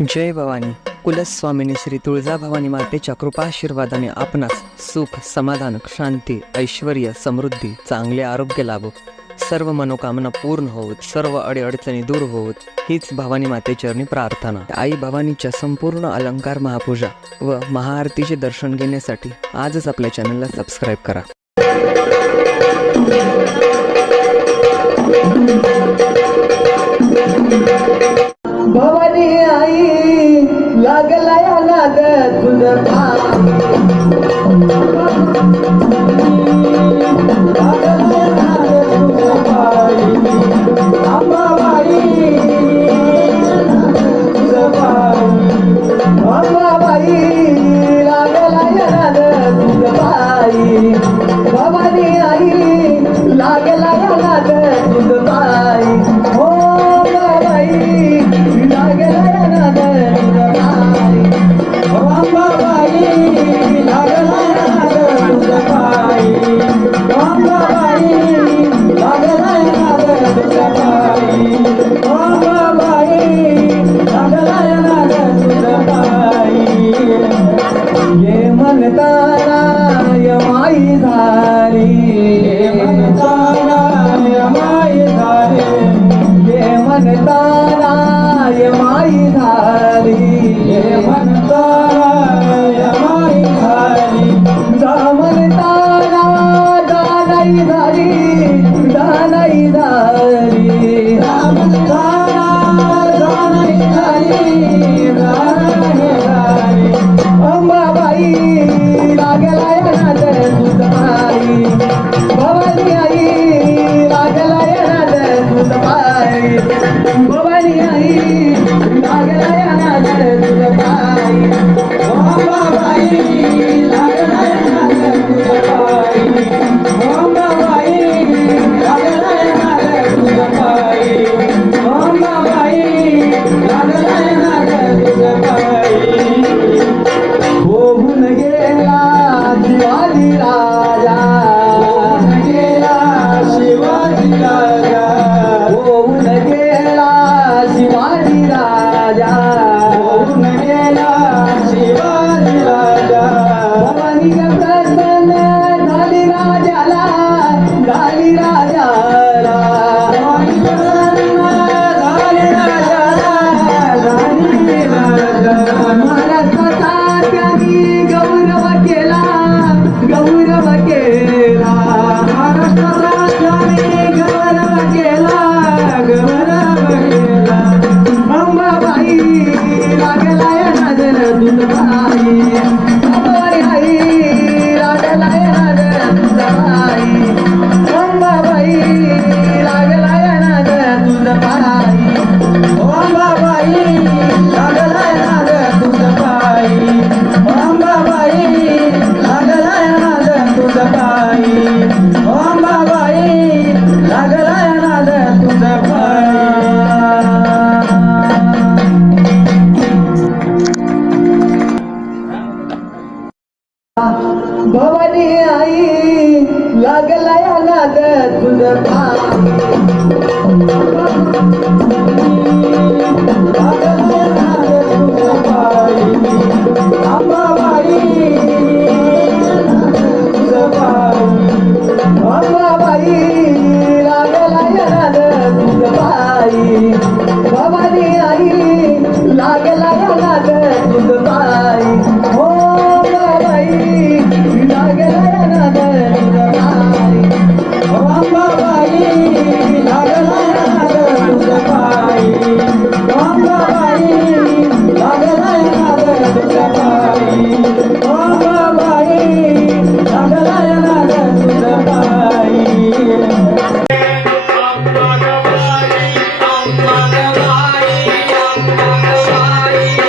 जय भवानी. कुलस्वामिनी श्री तुळजाभवानी मातेच्या कृपाशीर्वादाने आपणास सुख, समाधान, शांती, ऐश्वर्य, समृद्धी, चांगले आरोग्य लाभो, सर्व मनोकामना पूर्ण होत, सर्व अडीअडचणी दूर होत, हीच भवानी मातेचरणी प्रार्थना. आई भवानीच्या संपूर्ण अलंकार महापूजा व महाआरतीचे दर्शन घेण्यासाठी आजच आपल्या चॅनलला सबस्क्राईब करा. भवानी आई लागला या नाद तुझं भवानी आई लागला या नाद तुझं बाई हो बाई लागला या नाद तुझं बाई बाई लागला या नाद तुझं बाई बाई लागला या नाद तुझं बाई बाई लागला या नाद तुझं बाई ये म्हणताना माई झाली ये म्हणताना माई झाली ये म्हणताना माई झाली ये म्हणताना माई झाली जा म्हणताना दानाई झाली दानाई झाली जा म्हणताना दानाई झाली दानाई झाली अंबाबाई लागला या नाद तुझं बाई भवानी आई लागला या नाद तुझं बाई भवानी आई लागला या नाद तुझं बाई अंबाबाई लागला या नाद तुझं बाई अंबाबाई लागला या नाद तुझं बाई अंबाबाई लागला या नाद तुझं बाई होऊन गेला शिवाजी राजा गेला शिवाजी राजा होऊन गेला शिवाजी राजा होऊन गेला शिवाजी राजा भवानी प्रसन्न झाली राजाला झाली राजाला भवानी प्रसन्न झाली राजाला झाली राजाला महाराष्ट्राचा त्यांनी गौरव केला गौरव केला महाराष्ट्राचा त्यांनी गौरव केला गौरव केला अंबाबाई लागला या नादन तुझं बाई अंबाबाई आई लागला या नादन तुझं बाई अंबाबाई लागला या नादन तुझं बाई अंबाबाई लागला या नादन तुझं बाई अंबाबाई लागला या नाद तुझं बाई अंबाबाई लागला या नाद तुझं बाई भवानी आई लागला या नाद तुझं भवानी आई लागला या नाद तुझं बाई हो बाई लागला या नाद तुझं बाई अंबाबाई लागला या नाद तुझं बाई अंबाबाई लागला या नाद तुझं बाई अंबाबाई लागला या नाद तुझं बाई अंबाबाई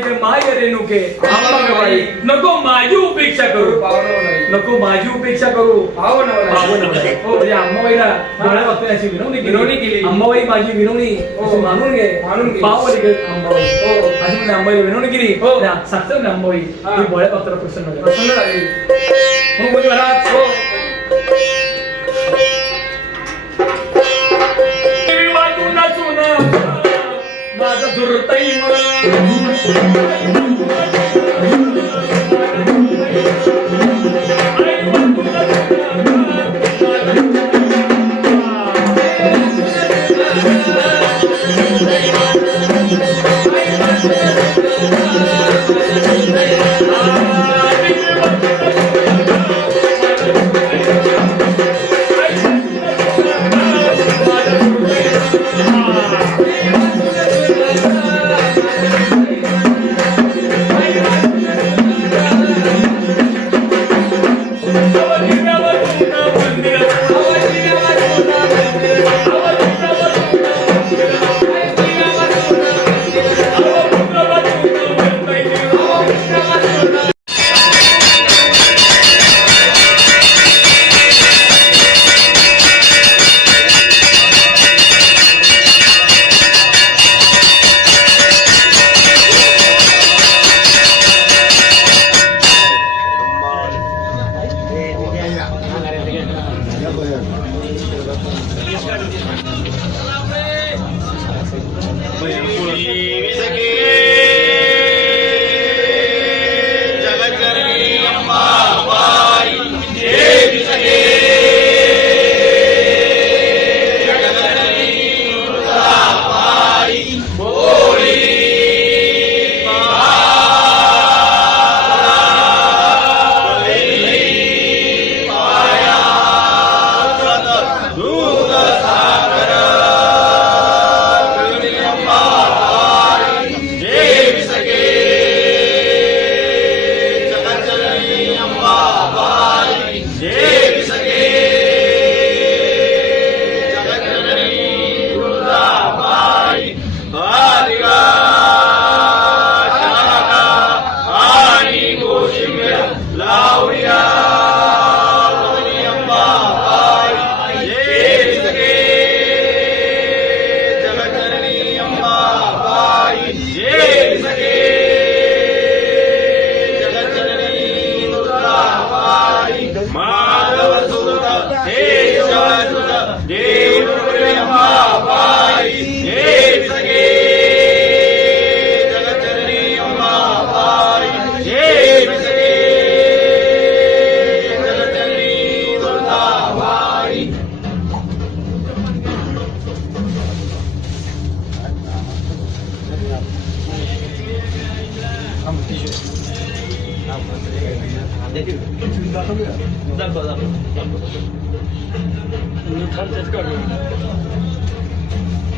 माईक माय रेणुके अंबाबाई नको माझी उपेक्षा करू नको माझी उपेक्षा करू पावन हो म्हणजे अंबाबाईला डोळ्या बघतोय अशी विनवणी केली अंबाबाई माझी विनवणी अशी मानून घे पावली गे अंबाबाई अशी म्हणजे अंबाबाईला विनवणी केली साक्षात अंबाबाई ती डोळ्या बघताना प्रसन्न झाली मग बोली महाराज माझं दुर्दैव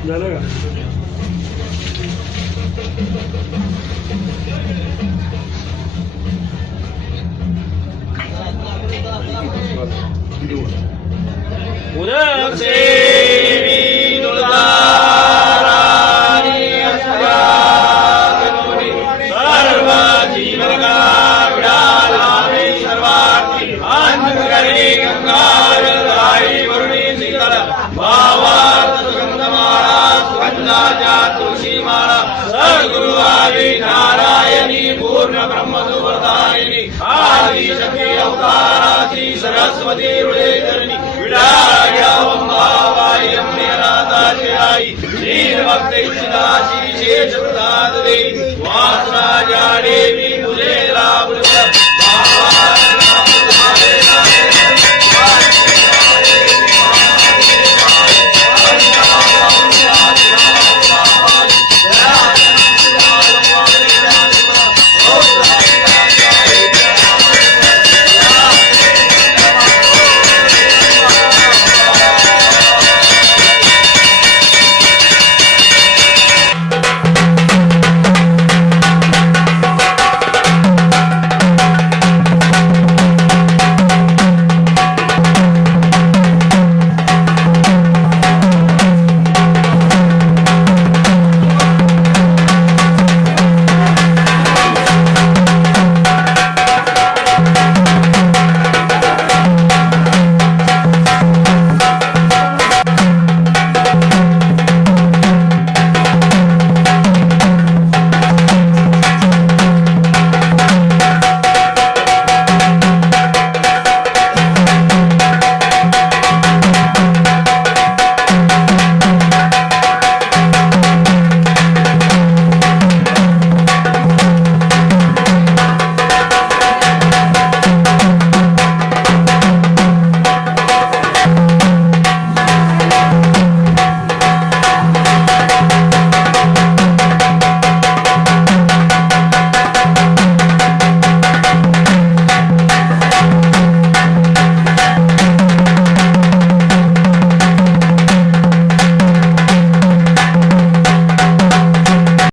झालं का? सरस्वती हृदयधरणी विडाळ्यावंबाबाई रम्यनाथाची आई दीन भक्त इच्छिताची शेष प्रसाद देई